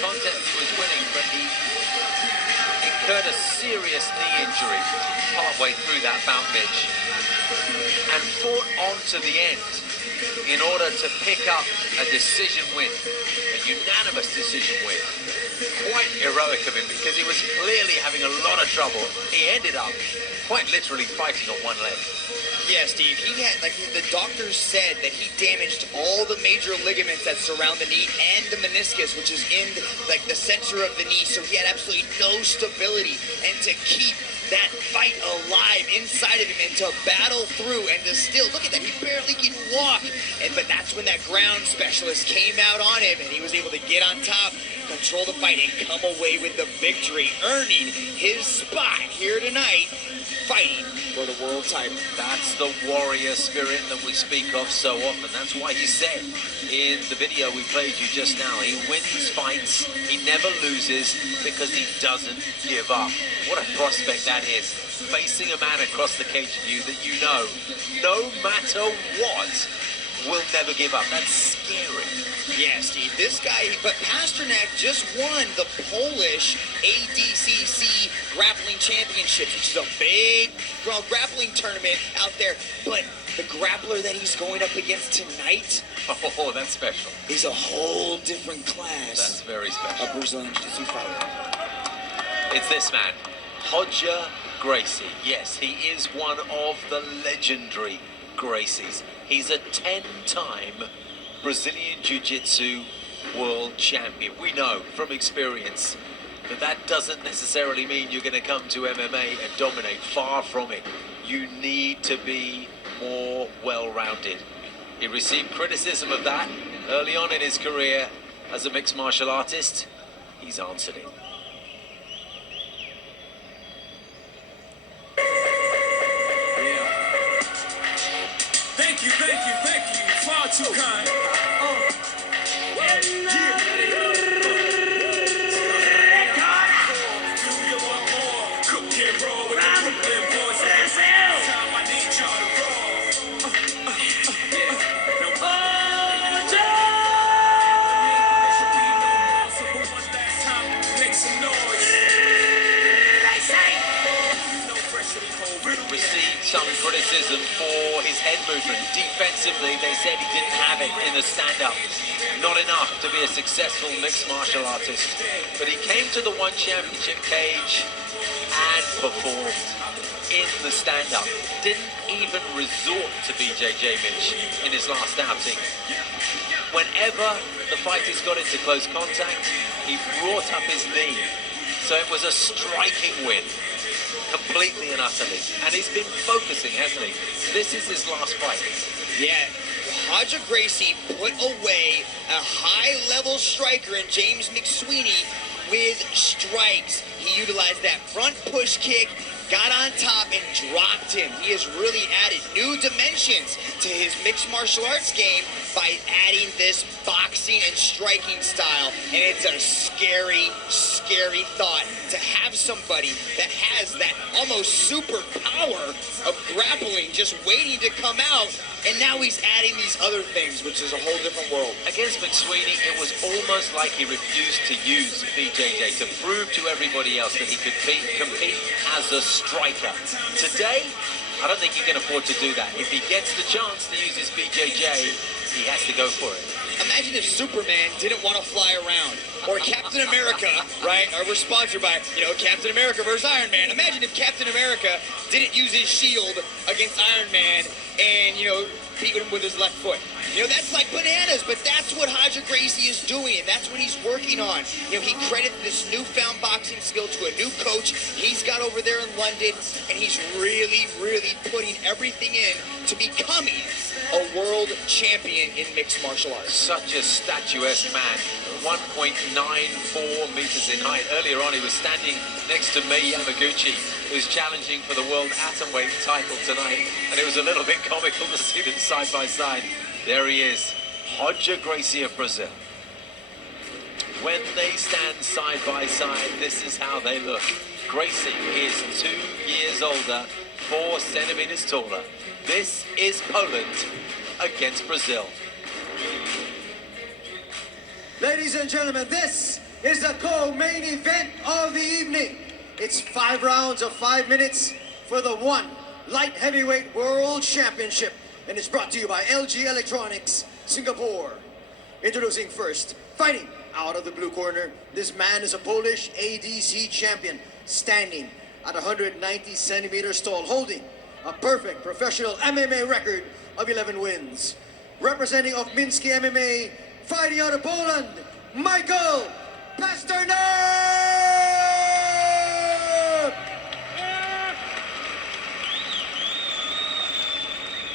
contest he was winning, but he incurred a serious knee injury partway through that bout, Mitch, and fought on to the end in order to pick up a decision win, a unanimous decision win. Quite heroic of him, because he was clearly having a lot of trouble. He ended up quite literally fighting on one leg. Yeah, Steve, he had, like the doctors said, that he damaged all the major ligaments that surround the knee and the meniscus, which is in like the center of the knee. So he had absolutely no stability, and to keep that fight alive inside of him and to battle through and to still, look at that, he barely can walk. But that's when that ground specialist came out on him, and he was able to get on top, control the fight, and come away with the victory, earning his spot here tonight, fighting for the world title. That's the warrior spirit that we speak of so often. That's why he said in the video we played you just now, he wins fights, he never loses, because he doesn't give up. What a prospect that is, facing a man across the cage of you that you know, no matter what, will never give up. That's scary. Yeah, Steve, this guy, but Pasternak just won the Polish ADCC Grappling Championships, which is a big grappling tournament out there. But the grappler that he's going up against tonight, oh, that's special. Is a whole different class. That's very special. A Brazilian Jiu-Jitsu fighter. It's this man, Roger Gracie. Yes, he is one of the legendary Gracies. He's a 10-time Brazilian Jiu-Jitsu world champion. We know from experience that that doesn't necessarily mean you're going to come to MMA and dominate. Far from it. You need to be more well-rounded. He received criticism of that early on in his career as a mixed martial artist. He's answered it. Thank you, far too kind. Received some criticism for his head movement. Defensively, they said he didn't have it in the stand-up. Not enough to be a successful mixed martial artist. But he came to the One Championship cage and performed in the stand-up. Didn't even resort to BJJ, Mitch, in his last outing. Whenever the fighters got into close contact, he brought up his knee. So it was a striking win. Completely and utterly. And he's been focusing, hasn't he? This is his last fight. Yeah, Roger Gracie put away a high-level striker in James McSweeney with strikes. He utilized that front push kick, got on top, and dropped him. He has really added new dimensions to his mixed martial arts game by adding this boxing and striking style. And it's a scary, scary thought to have somebody that has that almost super power of grappling just waiting to come out, and now he's adding these other things, which is a whole different world. Against McSweeney, it was almost like he refused to use BJJ to prove to everybody else that he could compete as a striker. Today, I don't think he can afford to do that. If he gets the chance to use his BJJ, he has to go for it. Imagine if Superman didn't want to fly around, or Captain America, right? We're sponsored by, Captain America versus Iron Man. Imagine if Captain America didn't use his shield against Iron Man and, beat him with his left foot. That's like bananas, but that's what Roger Gracie is doing, and that's what he's working on. He credited this newfound boxing skill to a new coach he's got over there in London, and he's really, really putting everything in to becoming a world champion in mixed martial arts. Such a statuesque man, 1.94 meters in height. Earlier on, he was standing next to Mei Yamaguchi, who's challenging for the world atomweight title tonight, and it was a little bit comical to see them side by side. There he is, Roger Gracie of Brazil. When they stand side by side, this is how they look. Gracie is 2 years older, 4 centimeters taller. This is Poland against Brazil. Ladies and gentlemen, this is the co-main event of the evening. It's 5 rounds of 5 minutes for the one light heavyweight world championship, and it's brought to you by LG Electronics, Singapore. Introducing first, fighting out of the blue corner, this man is a Polish ADC champion, standing at 190 centimeters tall, holding a perfect professional MMA record of 11 wins. Representing of Minsky MMA, fighting out of Poland, Michael Pasternak!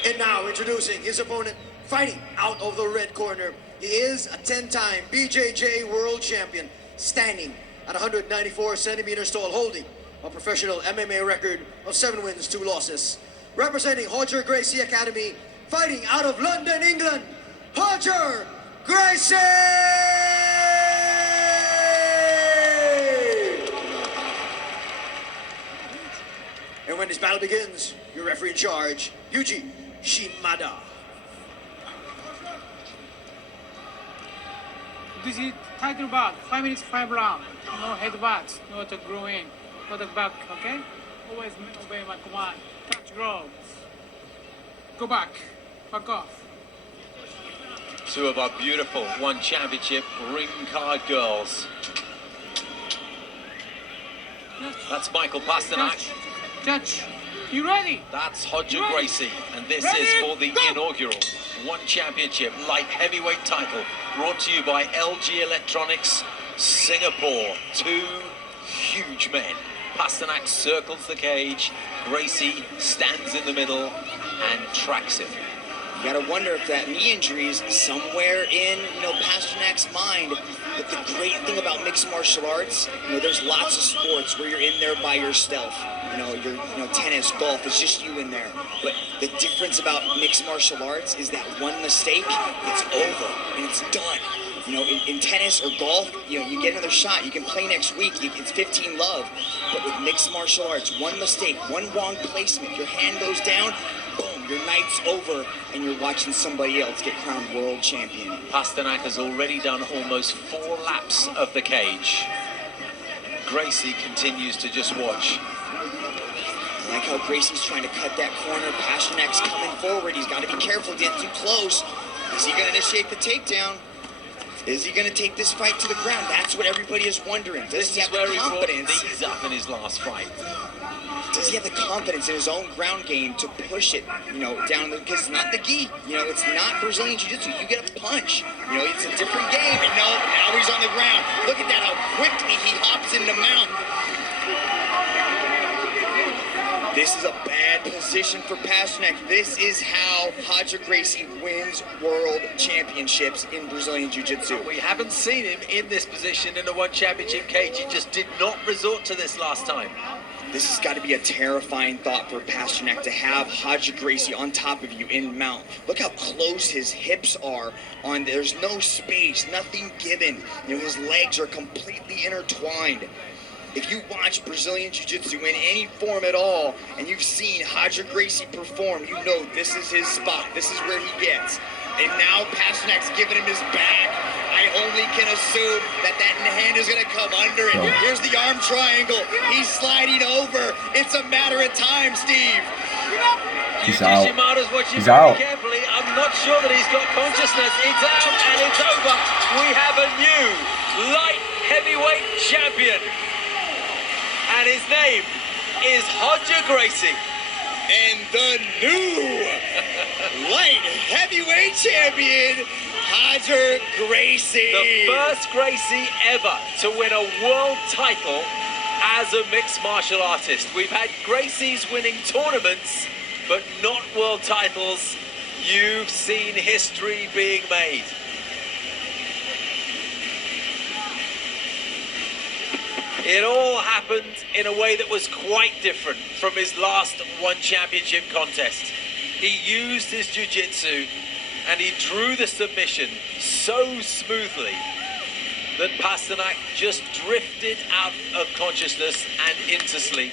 And now introducing his opponent, fighting out of the red corner. He is a 10-time BJJ world champion, standing at 194 centimeters tall, holding a professional MMA record of 7 wins, 2 losses. Representing Roger Gracie Academy, fighting out of London, England, Roger Gracie! And when this battle begins, your referee in charge, Yuji Shimada. This is title bout, 5 minutes, 5 rounds. No headbutts, no to grow in, go the back, okay? Always obey my command. Touch gloves. Go back off. Two of our beautiful One Championship ring card girls. That's Michael Pasternak. Touch. You ready? That's Roger Ready? Gracie. And this Ready? is for the Go! inaugural One Championship light heavyweight title, brought to you by LG Electronics, Singapore. Two huge men. Pasternak circles the cage. Gracie stands in the middle and tracks him. You gotta wonder if that knee injury is somewhere in, Pasternak's mind. But the great thing about mixed martial arts, there's lots of sports where you're in there by yourself. Tennis, golf, it's just you in there. But the difference about mixed martial arts is that one mistake, it's over and it's done. In tennis or golf, you get another shot. You can play next week. It's 15 love. But with mixed martial arts, one mistake, one wrong placement, your hand goes down, boom, your night's over, and you're watching somebody else get crowned world champion. Pasternak has already done almost 4 laps of the cage. Gracie continues to just watch. I like how Gracie's trying to cut that corner. Pasternak's coming forward. He's got to be careful, getting too close. Is he going to initiate the takedown? Is he going to take this fight to the ground? That's what everybody is wondering. Does he have the confidence? He brought these up in his last fight. Does he have the confidence in his own ground game to push it, down the, because it's not the gi, it's not Brazilian Jiu-Jitsu. You get a punch, it's a different game. And no, now he's on the ground. Look at that, how quickly he hops in the mount. This is a bad position for Pasternak. This is how Roger Gracie wins world championships in Brazilian Jiu-Jitsu. We haven't seen him in this position in the One Championship cage. He just did not resort to this last time. This has got to be a terrifying thought for Pasternak, to have Roger Gracie on top of you in mount. Look how close his hips are. There's no space, nothing given. His legs are completely intertwined. If you watch Brazilian Jiu-Jitsu in any form at all, and you've seen Roger Gracie perform, you know this is his spot. This is where he gets. And now Pasternak's giving him his back. I only can assume that hand is going to come under it. Here's the arm triangle. He's sliding over. It's a matter of time, Steve. He's out. Shimada's watching He's very out. carefully. I'm not sure that he's got consciousness. It's out and it's over. We have a new light heavyweight champion. And his name is Roger Gracie. And the new light heavyweight champion, Roger Gracie. The first Gracie ever to win a world title as a mixed martial artist. We've had Gracies winning tournaments, but not world titles. You've seen history being made. It all happened in a way that was quite different from his last One Championship contest. He used his jiu-jitsu and he drew the submission so smoothly that Pasternak just drifted out of consciousness and into sleep.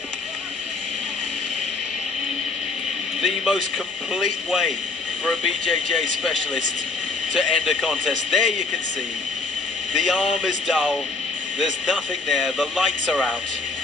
The most complete way for a BJJ specialist to end a contest. There you can see the arm is dull, There's nothing there. The lights are out.